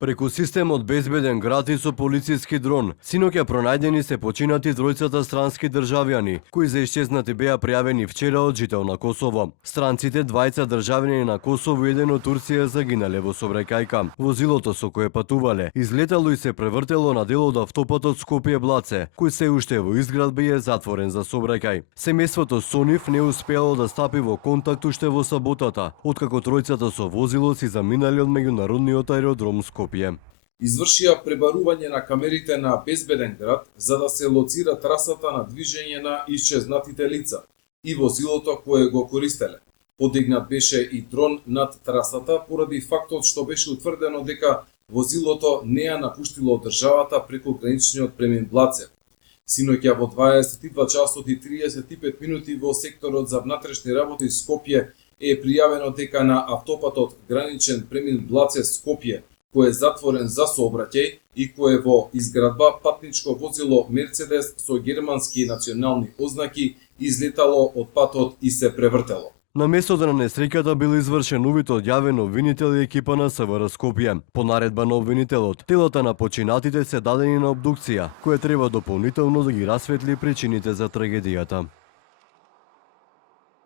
Преку системот Безбеден град и со полициски дрон, синоќа пронајдени се починати тројцата странски државјани, кои за исчезнати беа пријавени вчера од жител на Косово. Странците, двајца државјани на Косово и еден од Турција, загинале во сообраќајка. Возилото со кое патувале излетало и се превртело на дел од автопатот Скопје-Блаце, кој се уште во изградба и е затворен за сообраќај. Семејството со нив не успеало да стапи во контакт уште во саботата, откако тројцата со возило си заминале од меѓународниот аеродром Скопје. Извршија пребарување на камерите на Безбеден град за да се лоцира трасата на движење на исчезнатите лица и возилото кое го користеле. Подигнат беше и дрон над трасата поради фактот што беше утврдено дека возилото не ја напуштило државата преку граничниот премин Блаце. Синоќа во 22 часот и 35 минути во секторот за внатрешни работи Скопје е пријавено дека на автопатот граничен премин Блаце Скопје, кој е затворен за сообраќај и кој е во изградба, патничко возило Мерцедес со германски национални ознаки излетало од патот и се превртело. На местото на несреќата бил извршен увид од јавен обвинител и екипа на СВР Скопје. По наредба на обвинителот, телата на починатите се дадени на обдукција, која треба дополнително да ги расветли причините за трагедијата.